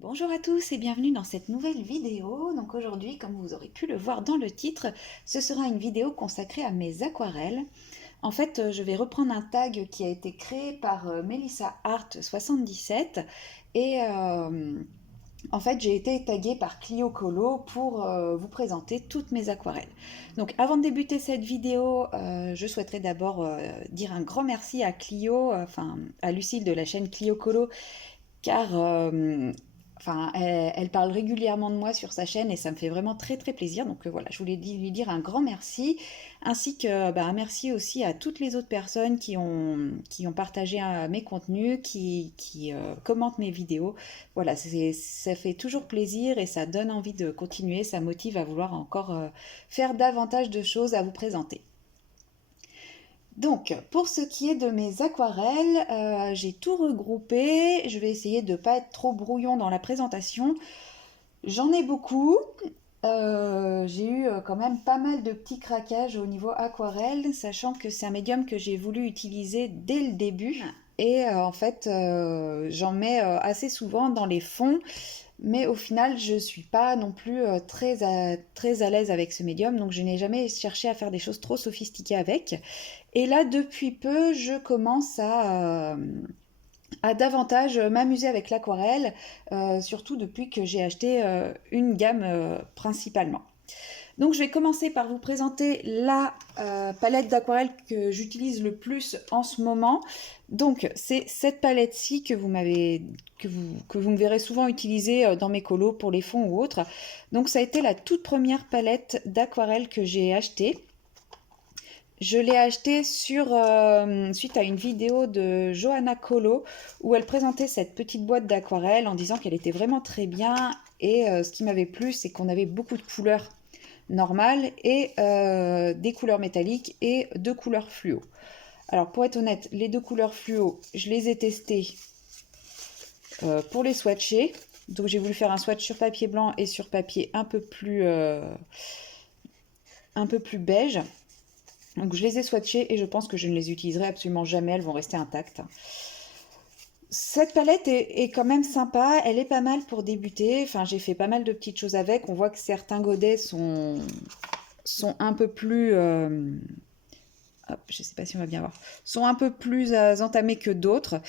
Bonjour à tous et bienvenue dans cette nouvelle vidéo. Donc aujourd'hui, comme vous aurez pu le voir dans le titre, ce sera une vidéo consacrée à mes aquarelles. En fait, je vais reprendre un tag qui a été créé par Melissa Art 77 et en fait, j'ai été taguée par Clio Colo pour vous présenter toutes mes aquarelles. Donc avant de débuter cette vidéo, je souhaiterais d'abord dire un grand merci à Clio, enfin à Lucille de la chaîne Clio Colo, car elle parle régulièrement de moi sur sa chaîne et ça me fait vraiment très très plaisir. Donc voilà, je voulais lui dire un grand merci, ainsi que un merci aussi à toutes les autres personnes qui ont partagé mes contenus, qui commentent mes vidéos. Voilà, ça fait toujours plaisir et ça donne envie de continuer, ça motive à vouloir encore faire davantage de choses à vous présenter. Donc, pour ce qui est de mes aquarelles, j'ai tout regroupé. Je vais essayer de ne pas être trop brouillon dans la présentation. J'en ai beaucoup. J'ai eu quand même pas mal de petits craquages au niveau aquarelle, sachant que c'est un médium que j'ai voulu utiliser dès le début. Et en fait, j'en mets assez souvent dans les fonds, mais au final, je suis pas non plus très à l'aise avec ce médium, donc je n'ai jamais cherché à faire des choses trop sophistiquées avec. Et là, depuis peu, je commence à davantage m'amuser avec l'aquarelle, surtout depuis que j'ai acheté une gamme principalement. Donc je vais commencer par vous présenter la palette d'aquarelle que j'utilise le plus en ce moment. Donc c'est cette palette-ci que vous me verrez souvent utiliser dans mes colos pour les fonds ou autres. Donc ça a été la toute première palette d'aquarelle que j'ai achetée. Je l'ai achetée suite à une vidéo de Johanna Colo où elle présentait cette petite boîte d'aquarelle en disant qu'elle était vraiment très bien. Et ce qui m'avait plu, c'est qu'on avait beaucoup de couleurs normales et des couleurs métalliques et deux couleurs fluo. Alors pour être honnête, les deux couleurs fluo, je les ai testées pour les swatcher. Donc j'ai voulu faire un swatch sur papier blanc et sur papier un peu plus beige. Donc je les ai swatchées et je pense que je ne les utiliserai absolument jamais, elles vont rester intactes. Cette palette est quand même sympa, elle est pas mal pour débuter. Enfin, j'ai fait pas mal de petites choses avec. On voit que certains godets sont un peu plus... hop, je sais pas si on va bien voir. Sont un peu plus entamés que d'autres.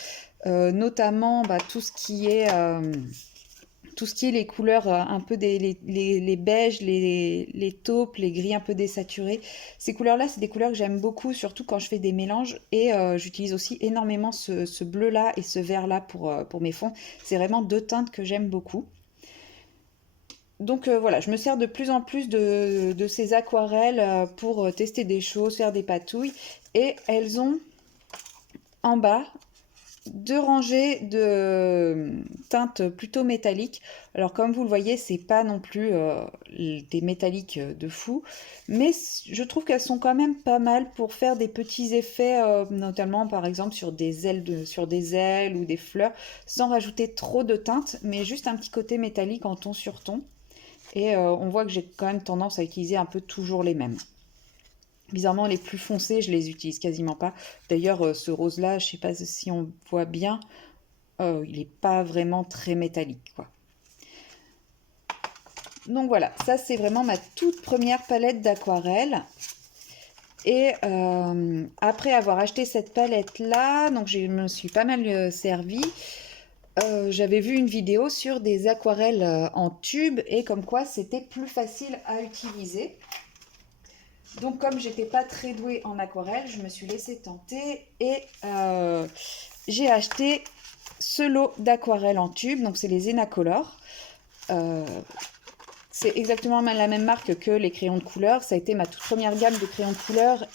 Notamment tout ce qui est les couleurs un peu les beiges, les taupes, les gris un peu désaturés. Ces couleurs-là, c'est des couleurs que j'aime beaucoup, surtout quand je fais des mélanges. Et j'utilise aussi énormément ce bleu-là et ce vert-là pour mes fonds. C'est vraiment deux teintes que j'aime beaucoup. Donc voilà, je me sers de plus en plus de ces aquarelles pour tester des choses, faire des patouilles. Et elles ont en bas deux rangées de teintes plutôt métalliques. Alors comme vous le voyez, c'est pas non plus des métalliques de fou, mais je trouve qu'elles sont quand même pas mal pour faire des petits effets, notamment par exemple sur sur des ailes ou des fleurs, sans rajouter trop de teintes, mais juste un petit côté métallique en ton sur ton. Et on voit que j'ai quand même tendance à utiliser un peu toujours les mêmes. Bizarrement, les plus foncés, je les utilise quasiment pas. D'ailleurs, ce rose-là, je sais pas si on voit bien, il n'est pas vraiment très métallique, quoi. Donc voilà, ça c'est vraiment ma toute première palette d'aquarelle. Et après avoir acheté cette palette-là, donc je me suis pas mal servie. J'avais vu une vidéo sur des aquarelles en tube et comme quoi c'était plus facile à utiliser. Donc comme j'étais pas très douée en aquarelle, je me suis laissée tenter et j'ai acheté ce lot d'aquarelle en tube. Donc c'est les Enacolor. C'est exactement la même marque que les crayons de couleur. Ça a été ma toute première gamme de crayons de couleur.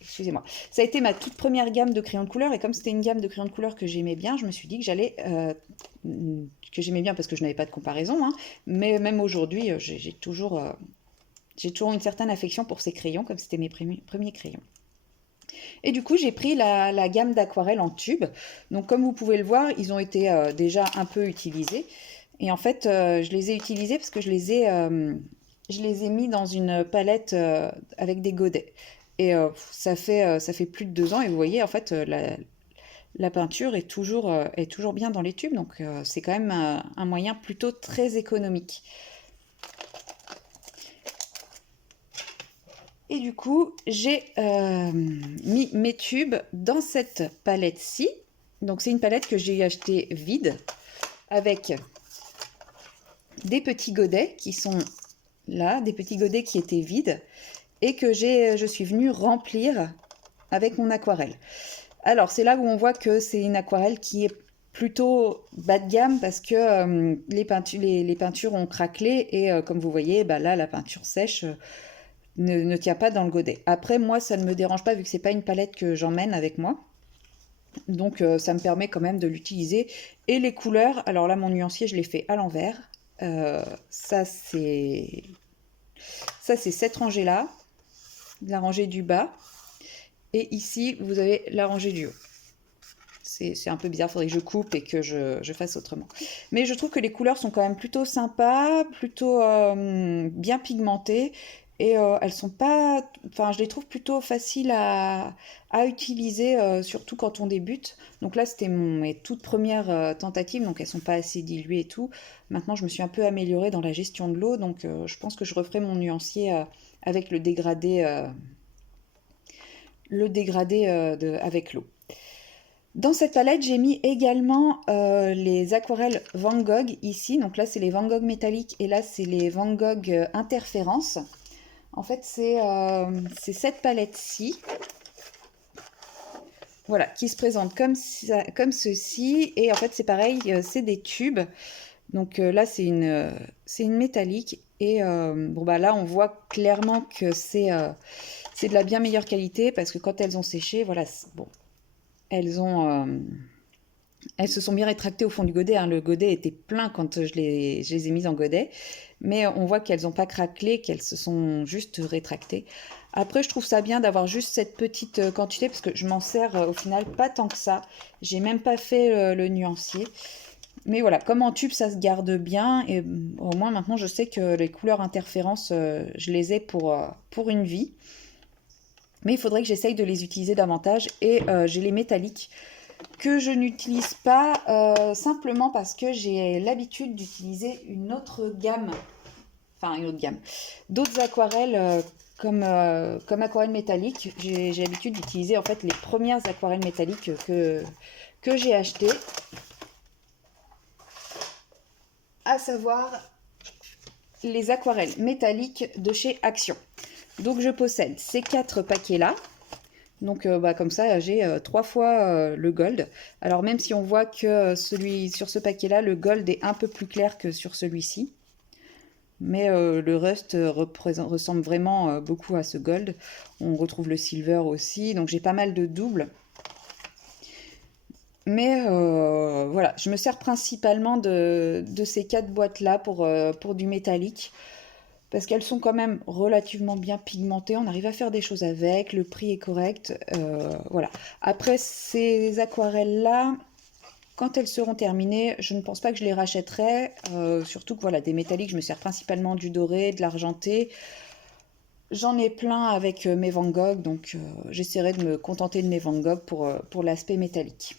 Excusez-moi. Ça a été ma toute première gamme de crayons de couleur et comme c'était une gamme de crayons de couleur que j'aimais bien, je me suis dit que que j'aimais bien parce que je n'avais pas de comparaison, hein, mais même aujourd'hui, j'ai toujours une certaine affection pour ces crayons, comme c'était mes premiers crayons. Et du coup, j'ai pris la gamme d'aquarelle en tube. Donc, comme vous pouvez le voir, ils ont été déjà un peu utilisés. Et en fait, je les ai utilisés parce que je les ai mis dans une palette avec des godets. Et ça fait plus de 2 ans. Et vous voyez, en fait, la peinture est toujours bien dans les tubes, donc c'est quand même un moyen plutôt très économique. Et du coup, j'ai mis mes tubes dans cette palette-ci. Donc c'est une palette que j'ai achetée vide, avec des petits godets qui sont là, des petits godets qui étaient vides, et que je suis venue remplir avec mon aquarelle. Alors c'est là où on voit que c'est une aquarelle qui est plutôt bas de gamme, parce que les peintures ont craquelé, et comme vous voyez, bah là la peinture sèche ne tient pas dans le godet. Après, moi ça ne me dérange pas, vu que c'est pas une palette que j'emmène avec moi. Donc ça me permet quand même de l'utiliser. Et les couleurs, alors là mon nuancier je l'ai fait à l'envers. Euh, ça c'est cette rangée là, la rangée du bas. Et ici vous avez la rangée du haut. C'est un peu bizarre, il faudrait que je coupe et que je fasse autrement. Mais je trouve que les couleurs sont quand même plutôt sympas, plutôt bien pigmentées. Et elles sont pas... Enfin, je les trouve plutôt faciles à utiliser, surtout quand on débute. Donc là, c'était mes toutes premières tentatives, donc elles sont pas assez diluées et tout. Maintenant, je me suis un peu améliorée dans la gestion de l'eau, donc je pense que je referai mon nuancier avec le dégradé avec l'eau. Dans cette palette, j'ai mis également les aquarelles Van Gogh ici. Donc là, c'est les Van Gogh métalliques, et là, c'est les Van Gogh interférences. En fait, c'est cette palette-ci, voilà, qui se présente comme ceci. Et en fait, c'est pareil, c'est des tubes. Donc là, c'est une métallique. Et bon, bah là, on voit clairement que c'est de la bien meilleure qualité, parce que quand elles ont séché, voilà, bon, elles se sont bien rétractées au fond du godet, hein. Le godet était plein quand je les ai mises en godet. Mais on voit qu'elles n'ont pas craquelé, qu'elles se sont juste rétractées. Après, je trouve ça bien d'avoir juste cette petite quantité, parce que je m'en sers au final pas tant que ça. J'ai même pas fait le nuancier. Mais voilà, comme en tube, ça se garde bien. Et au moins, maintenant, je sais que les couleurs interférences, je les ai pour une vie. Mais il faudrait que j'essaye de les utiliser davantage. Et j'ai les métalliques que je n'utilise pas simplement parce que j'ai l'habitude d'utiliser une autre gamme, d'autres aquarelles comme aquarelle métallique. J'ai l'habitude d'utiliser en fait les premières aquarelles métalliques que j'ai achetées, à savoir les aquarelles métalliques de chez Action. Donc je possède ces 4 paquets là. Donc comme ça, j'ai 3 fois le gold. Alors même si on voit que sur ce paquet-là, le gold est un peu plus clair que sur celui-ci. Mais le rust ressemble vraiment beaucoup à ce gold. On retrouve le silver aussi. Donc j'ai pas mal de doubles. Mais voilà, je me sers principalement de ces 4 boîtes-là pour du métallique, parce qu'elles sont quand même relativement bien pigmentées. On arrive à faire des choses avec, le prix est correct. Voilà. Après, ces aquarelles-là, quand elles seront terminées, je ne pense pas que je les rachèterai. Surtout que voilà, des métalliques, je me sers principalement du doré, de l'argenté. J'en ai plein avec mes Van Gogh, donc j'essaierai de me contenter de mes Van Gogh pour l'aspect métallique.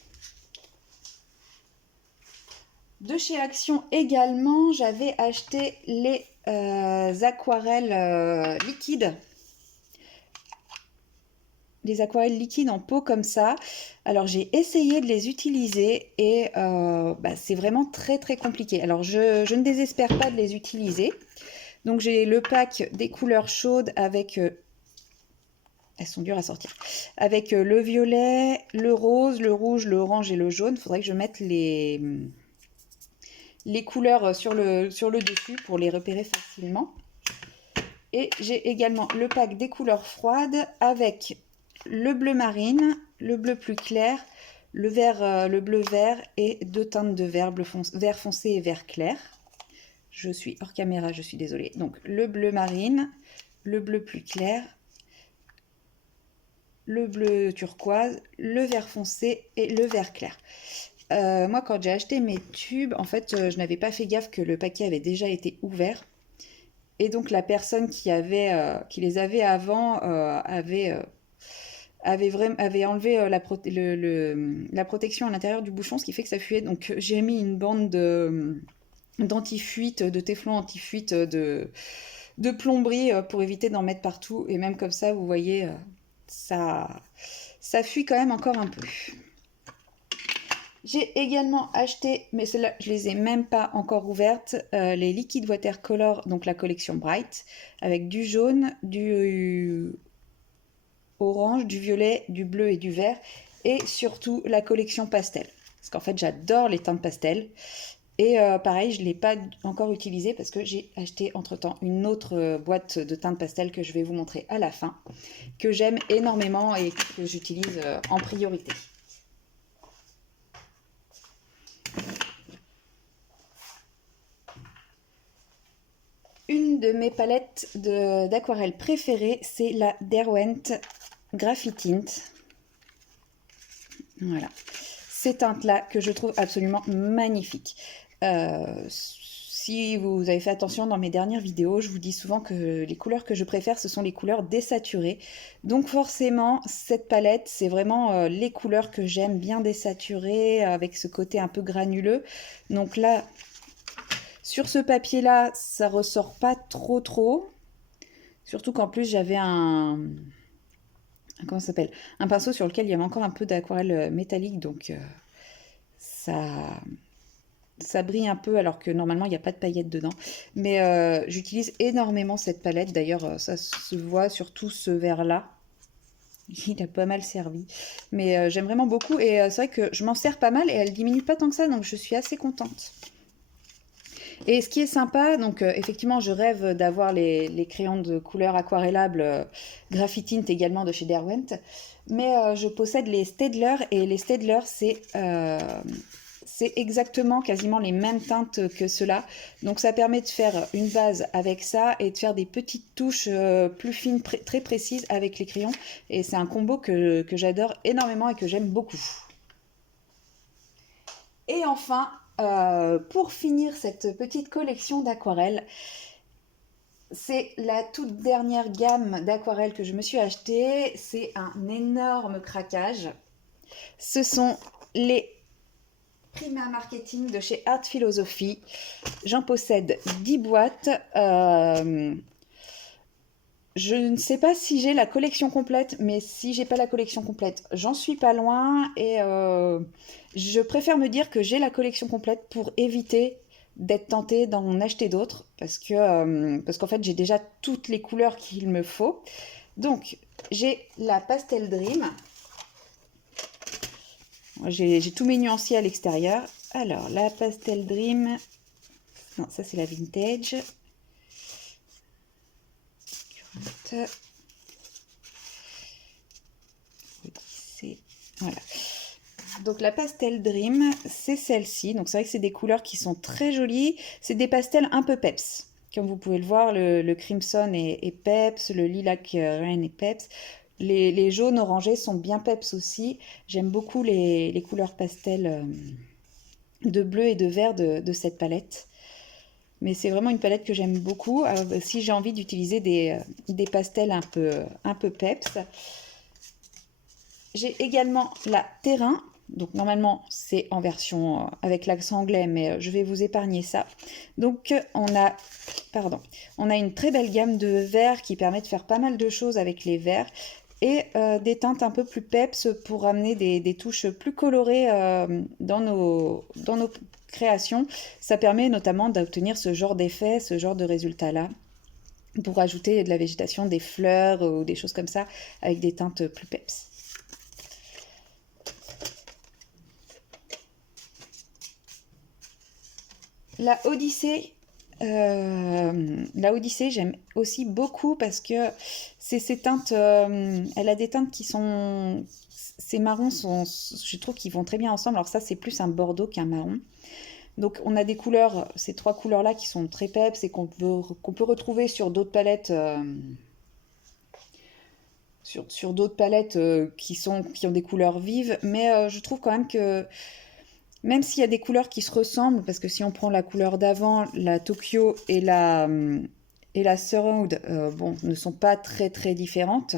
De chez Action également, j'avais acheté les aquarelles liquides. Des aquarelles liquides en pot comme ça. Alors j'ai essayé de les utiliser et c'est vraiment très très compliqué. Alors je ne désespère pas de les utiliser. Donc j'ai le pack des couleurs chaudes avec... elles sont dures à sortir. Avec le violet, le rose, le rouge, le orange et le jaune. Il faudrait que je mette les couleurs sur le dessus pour les repérer facilement. Et j'ai également le pack des couleurs froides avec le bleu marine, le bleu plus clair, le bleu vert et 2 teintes de vert, vert foncé et vert clair. Je suis hors caméra, je suis désolée. Donc le bleu marine, le bleu plus clair, le bleu turquoise, le vert foncé et le vert clair. Moi, quand j'ai acheté mes tubes, en fait, je n'avais pas fait gaffe que le paquet avait déjà été ouvert. Et donc, la personne qui les avait avant avait avait enlevé la protection à l'intérieur du bouchon, ce qui fait que ça fuyait. Donc j'ai mis une bande d'anti-fuite, de téflon anti-fuite, de plomberie pour éviter d'en mettre partout. Et même comme ça, vous voyez, ça fuit quand même encore un peu. J'ai également acheté, mais celles-là, je les ai même pas encore ouvertes, les Liquid Watercolor, donc la collection Bright, avec du jaune, du orange, du violet, du bleu et du vert, et surtout la collection pastel. Parce qu'en fait, j'adore les teintes pastel. Et pareil, je ne l'ai pas encore utilisé parce que j'ai acheté entre-temps une autre boîte de teintes pastel que je vais vous montrer à la fin, que j'aime énormément et que j'utilise en priorité. Une de mes palettes d'aquarelle préférées, c'est la Derwent Graphitint. Voilà. Ces teintes-là que je trouve absolument magnifiques. Si vous avez fait attention dans mes dernières vidéos, je vous dis souvent que les couleurs que je préfère, ce sont les couleurs désaturées. Donc forcément, cette palette, c'est vraiment les couleurs que j'aime, bien désaturées, avec ce côté un peu granuleux. Donc là, sur ce papier-là, ça ressort pas trop. Surtout qu'en plus, j'avais comment ça s'appelle? Un pinceau sur lequel il y avait encore un peu d'aquarelle métallique, donc ça brille un peu alors que normalement il n'y a pas de paillettes dedans. Mais j'utilise énormément cette palette. D'ailleurs, ça se voit sur tout ce vert-là. Il a pas mal servi. Mais j'aime vraiment beaucoup. Et c'est vrai que je m'en sers pas mal et elle diminue pas tant que ça. Donc je suis assez contente. Et ce qui est sympa, donc effectivement, je rêve d'avoir les crayons de couleur aquarellables Graphitint également de chez Derwent. Mais je possède les Staedtler et les Staedtler, c'est exactement quasiment les mêmes teintes que ceux-là. Donc ça permet de faire une base avec ça et de faire des petites touches plus fines, très précises avec les crayons. Et c'est un combo que j'adore énormément et que j'aime beaucoup. Et enfin, pour finir cette petite collection d'aquarelles, c'est la toute dernière gamme d'aquarelles que je me suis achetée. C'est un énorme craquage. Ce sont les Prima Marketing de chez Art Philosophy. J'en possède 10 boîtes. Je ne sais pas si j'ai la collection complète, mais si j'ai pas la collection complète, j'en suis pas loin. Et je préfère me dire que j'ai la collection complète pour éviter d'être tentée d'en acheter d'autres. Parce qu'en fait, j'ai déjà toutes les couleurs qu'il me faut. Donc, j'ai la Pastel Dream. J'ai tous mes nuanciers à l'extérieur. Alors, la Pastel Dream. Non, ça c'est la Vintage. Voilà. Donc la Pastel Dream, c'est celle-ci. Donc c'est vrai que c'est des couleurs qui sont très jolies. C'est des pastels un peu peps. Comme vous pouvez le voir, le Crimson est peps, le Lilac Rain est peps. Les jaunes orangés sont bien peps aussi. J'aime beaucoup les couleurs pastel de bleu et de vert de cette palette. Mais c'est vraiment une palette que j'aime beaucoup. Alors, si j'ai envie d'utiliser des pastels un peu peps. J'ai également la Terrain. Donc normalement c'est en version avec l'accent anglais, mais je vais vous épargner ça. Donc on a une très belle gamme de verts qui permet de faire pas mal de choses avec les verts. Et des teintes un peu plus peps pour amener des touches plus colorées dans nos créations. Ça permet notamment d'obtenir ce genre d'effet, ce genre de résultat-là, pour ajouter de la végétation, des fleurs ou des choses comme ça, avec des teintes plus peps. La Odyssée, j'aime aussi beaucoup parce que c'est ces teintes, elle a des teintes qui sont, ces marrons je trouve qu'ils vont très bien ensemble. Alors ça, c'est plus un bordeaux qu'un marron. Donc on a des couleurs, ces trois couleurs-là qui sont très peps et qu'on peut retrouver sur d'autres palettes, sur d'autres palettes qui ont des couleurs vives. Mais je trouve quand même que même s'il y a des couleurs qui se ressemblent, parce que si on prend la couleur d'avant, la Tokyo et la Surround, bon, ne sont pas très très différentes.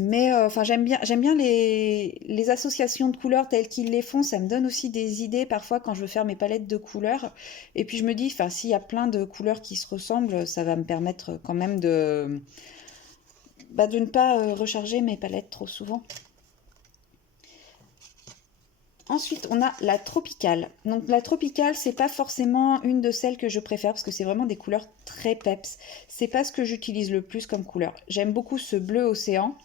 Mais enfin, j'aime bien les associations de couleurs telles qu'ils les font. Ça me donne aussi des idées parfois quand je veux faire mes palettes de couleurs. Et puis je me dis, enfin, s'il y a plein de couleurs qui se ressemblent, ça va me permettre quand même de ne pas recharger mes palettes trop souvent. Ensuite, on a la tropicale. Donc la tropicale, c'est pas forcément une de celles que je préfère parce que c'est vraiment des couleurs très peps. C'est pas ce que j'utilise le plus comme couleur. J'aime beaucoup ce bleu océan.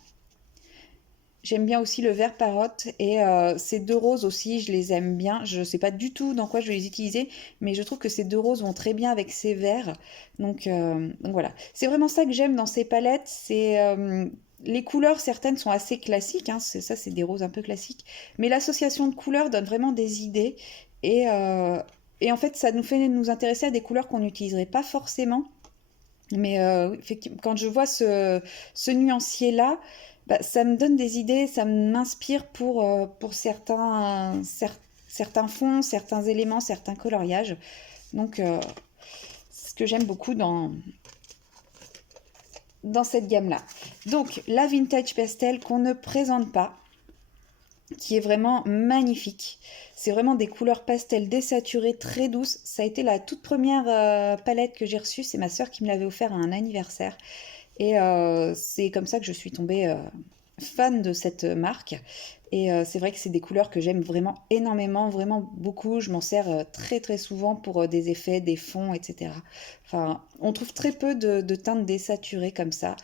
J'aime bien aussi le vert parotte et ces deux roses aussi, je les aime bien. Je ne sais pas du tout dans quoi je vais les utiliser, mais je trouve que ces deux roses vont très bien avec ces verts. Donc voilà, c'est vraiment ça que j'aime dans ces palettes. C'est les couleurs, certaines sont assez classiques, hein, ça c'est des roses un peu classiques, mais l'association de couleurs donne vraiment des idées et, euh, et en fait ça nous fait nous intéresser à des couleurs qu'on n'utiliserait pas forcément. Mais effectivement, quand je vois ce nuancier-là, bah, ça me donne des idées, ça m'inspire pour certains fonds, certains éléments, certains coloriages. Donc, c'est ce que j'aime beaucoup dans cette gamme-là. Donc, la Vintage Pastel qu'on ne présente pas, qui est vraiment magnifique. C'est vraiment des couleurs pastel désaturées, très douces. Ça a été la toute première palette que j'ai reçue. C'est ma sœur qui me l'avait offert à un anniversaire. Et c'est comme ça que je suis tombée fan de cette marque. Et c'est vrai que c'est des couleurs que j'aime vraiment énormément, vraiment beaucoup. Je m'en sers très très souvent pour des effets, des fonds, etc. Enfin, on trouve très peu de teintes désaturées comme ça.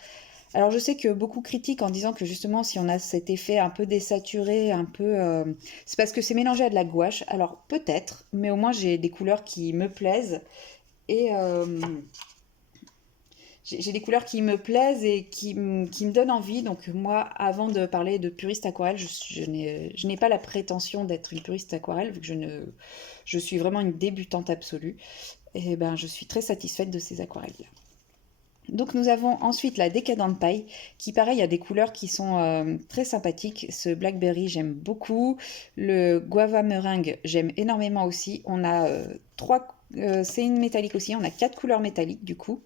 Alors je sais que beaucoup critiquent en disant que justement si on a cet effet un peu désaturé, un peu... c'est parce que c'est mélangé à de la gouache. Alors peut-être, mais au moins j'ai des couleurs qui me plaisent. Et j'ai des couleurs qui me plaisent et qui me donnent envie. Donc moi, avant de parler de puriste aquarelle, je n'ai pas la prétention d'être une puriste aquarelle, vu que je suis vraiment une débutante absolue. Et ben, je suis très satisfaite de ces aquarelles-là. Donc nous avons ensuite la Decadent Pie, qui pareil a des couleurs qui sont très sympathiques. Ce Blackberry j'aime beaucoup, le Guava Meringue j'aime énormément aussi. On a c'est une métallique aussi, on a 4 couleurs métalliques du coup.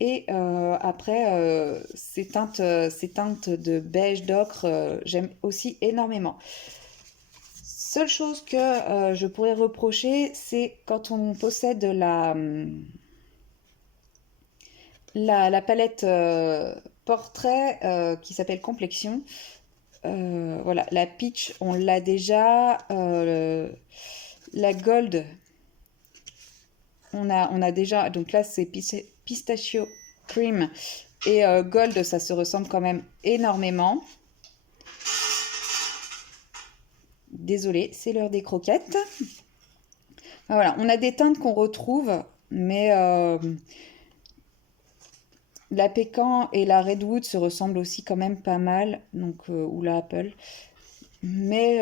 Et après, ces teintes de beige, d'ocre, j'aime aussi énormément. Seule chose que je pourrais reprocher, c'est quand on possède la palette portrait qui s'appelle Complexion. Voilà, la peach, on l'a déjà. La gold, on a déjà. Donc là, c'est pistachio cream et gold, ça se ressemble quand même énormément. Désolée, c'est l'heure des croquettes. Voilà, on a des teintes qu'on retrouve, mais la pécan et la redwood se ressemblent aussi quand même pas mal, donc ou la apple. Mais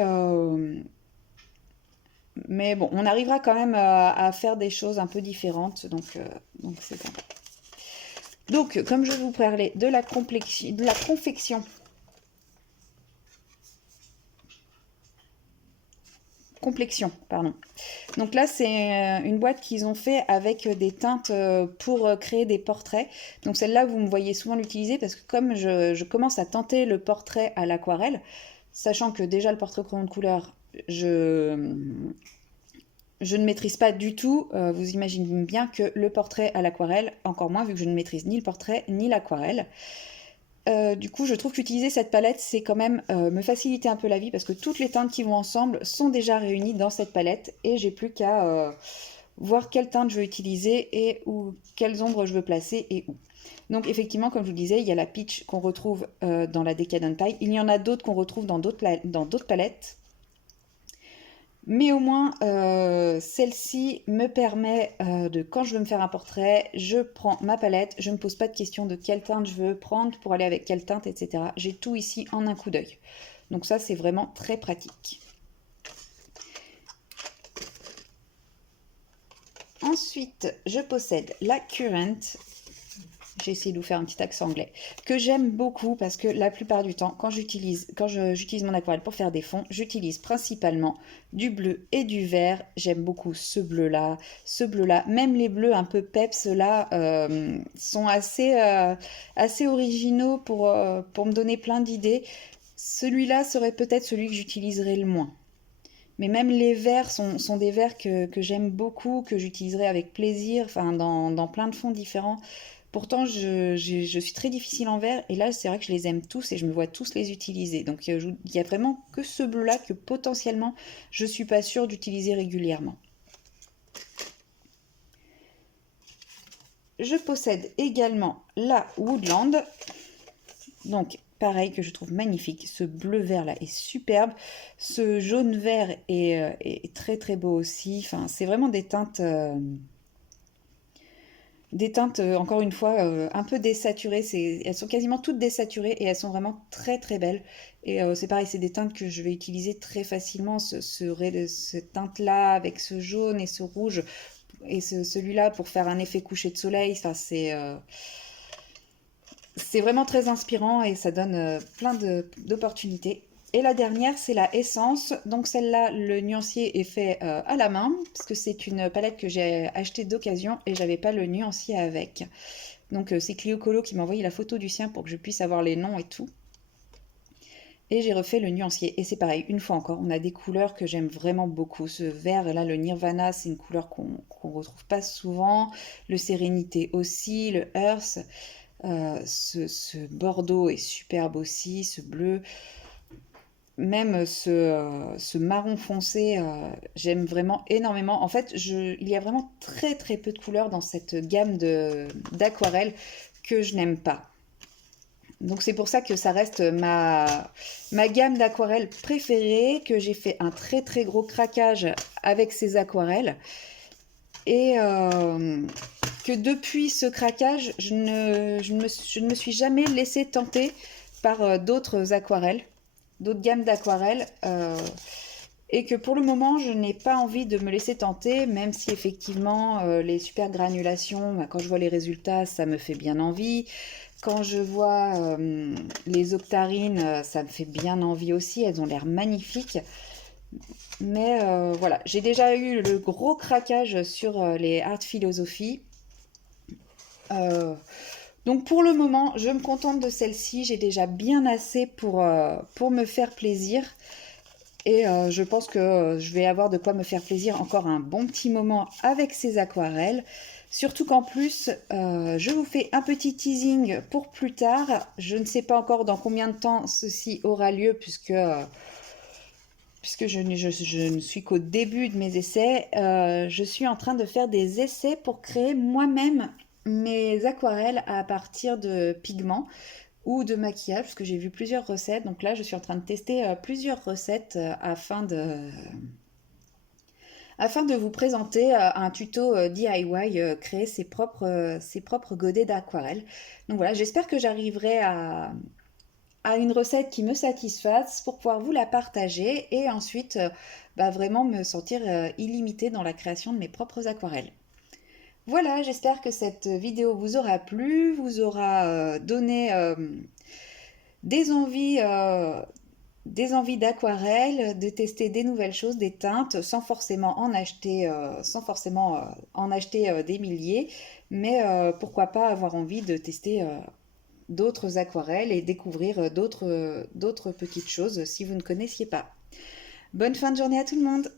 mais bon, on arrivera quand même à faire des choses un peu différentes, donc c'est bon. Donc, comme je vous parlais de la confection, complexion, pardon. Donc là, c'est une boîte qu'ils ont fait avec des teintes pour créer des portraits. Donc celle-là, vous me voyez souvent l'utiliser parce que comme je commence à tenter le portrait à l'aquarelle, sachant que déjà le portrait au crayon de couleur, je ne maîtrise pas du tout. Vous imaginez bien que le portrait à l'aquarelle, encore moins vu que je ne maîtrise ni le portrait ni l'aquarelle. Du coup, je trouve qu'utiliser cette palette, c'est quand même me faciliter un peu la vie parce que toutes les teintes qui vont ensemble sont déjà réunies dans cette palette et j'ai plus qu'à voir quelle teinte je veux utiliser et quelles ombres je veux placer et où. Donc effectivement, comme je vous disais, il y a la peach qu'on retrouve dans la Decadent Pie. Il y en a d'autres qu'on retrouve dans d'autres palettes. Mais au moins, celle-ci me permet quand je veux me faire un portrait, je prends ma palette, je ne me pose pas de questions de quelle teinte je veux prendre pour aller avec quelle teinte, etc. J'ai tout ici en un coup d'œil. Donc ça, c'est vraiment très pratique. Ensuite, je possède la Current. j'ai essayé de vous faire un petit accent anglais, que j'aime beaucoup parce que la plupart du temps, quand j'utilise mon aquarelle pour faire des fonds, j'utilise principalement du bleu et du vert. J'aime beaucoup ce bleu-là. Même les bleus un peu peps là sont assez originaux pour me donner plein d'idées. Celui-là serait peut-être celui que j'utiliserai le moins. Mais même les verts sont des verts que j'aime beaucoup, que j'utiliserai avec plaisir, enfin dans plein de fonds différents. Pourtant, je suis très difficile en vert, et là, c'est vrai que je les aime tous et je me vois tous les utiliser. Donc, il y a vraiment que ce bleu-là que potentiellement, je suis pas sûre d'utiliser régulièrement. Je possède également la Woodland. Donc, pareil, que je trouve magnifique. Ce bleu-vert là est superbe. Ce jaune-vert est très très beau aussi. Enfin, c'est vraiment des teintes, encore une fois, un peu désaturées. Elles sont quasiment toutes désaturées et elles sont vraiment très très belles. Et c'est pareil, c'est des teintes que je vais utiliser très facilement. Cette teinte-là avec ce jaune et ce rouge et celui-là pour faire un effet coucher de soleil. Enfin, c'est vraiment très inspirant et ça donne plein d'opportunités. Et la dernière, c'est la Essence. Donc celle-là, le nuancier est fait à la main, parce que c'est une palette que j'ai achetée d'occasion et j'avais pas le nuancier avec. Donc c'est Clio Colo qui m'a envoyé la photo du sien pour que je puisse avoir les noms et tout. Et j'ai refait le nuancier. Et c'est pareil, une fois encore, on a des couleurs que j'aime vraiment beaucoup. Ce vert, là, le Nirvana, c'est une couleur qu'on retrouve pas souvent. Le Sérénité aussi, le Earth. Ce bordeaux est superbe aussi, ce bleu. Même ce marron foncé, j'aime vraiment énormément. En fait, il y a vraiment très très peu de couleurs dans cette gamme d'aquarelles que je n'aime pas. Donc c'est pour ça que ça reste ma gamme d'aquarelles préférée, que j'ai fait un très très gros craquage avec ces aquarelles. Et que depuis ce craquage, je ne me suis jamais laissée tenter par d'autres aquarelles, d'autres gammes d'aquarelles. Et que pour le moment, je n'ai pas envie de me laisser tenter, même si effectivement les super granulations, bah, quand je vois les résultats, ça me fait bien envie. Quand je vois les octarines, ça me fait bien envie aussi, elles ont l'air magnifiques. Mais voilà, j'ai déjà eu le gros craquage sur les Art Philosophie. Euh, donc pour le moment, je me contente de celle-ci. J'ai déjà bien assez pour me faire plaisir. Et je pense que je vais avoir de quoi me faire plaisir encore un bon petit moment avec ces aquarelles. Surtout qu'en plus, je vous fais un petit teasing pour plus tard. Je ne sais pas encore dans combien de temps ceci aura lieu puisque je ne suis qu'au début de mes essais. Je suis en train de faire des essais pour créer moi-même mes aquarelles à partir de pigments ou de maquillage, parce que j'ai vu plusieurs recettes. Donc là, je suis en train de tester plusieurs recettes afin de vous présenter un tuto DIY, créer ses propres godets d'aquarelle. Donc voilà, j'espère que j'arriverai à une recette qui me satisfasse pour pouvoir vous la partager et ensuite vraiment me sentir illimitée dans la création de mes propres aquarelles. Voilà, j'espère que cette vidéo vous aura plu, vous aura donné des envies, des envies d'aquarelle, de tester des nouvelles choses, des teintes, sans forcément en acheter des milliers, mais pourquoi pas avoir envie de tester d'autres aquarelles et découvrir d'autres petites choses si vous ne connaissiez pas. Bonne fin de journée à tout le monde!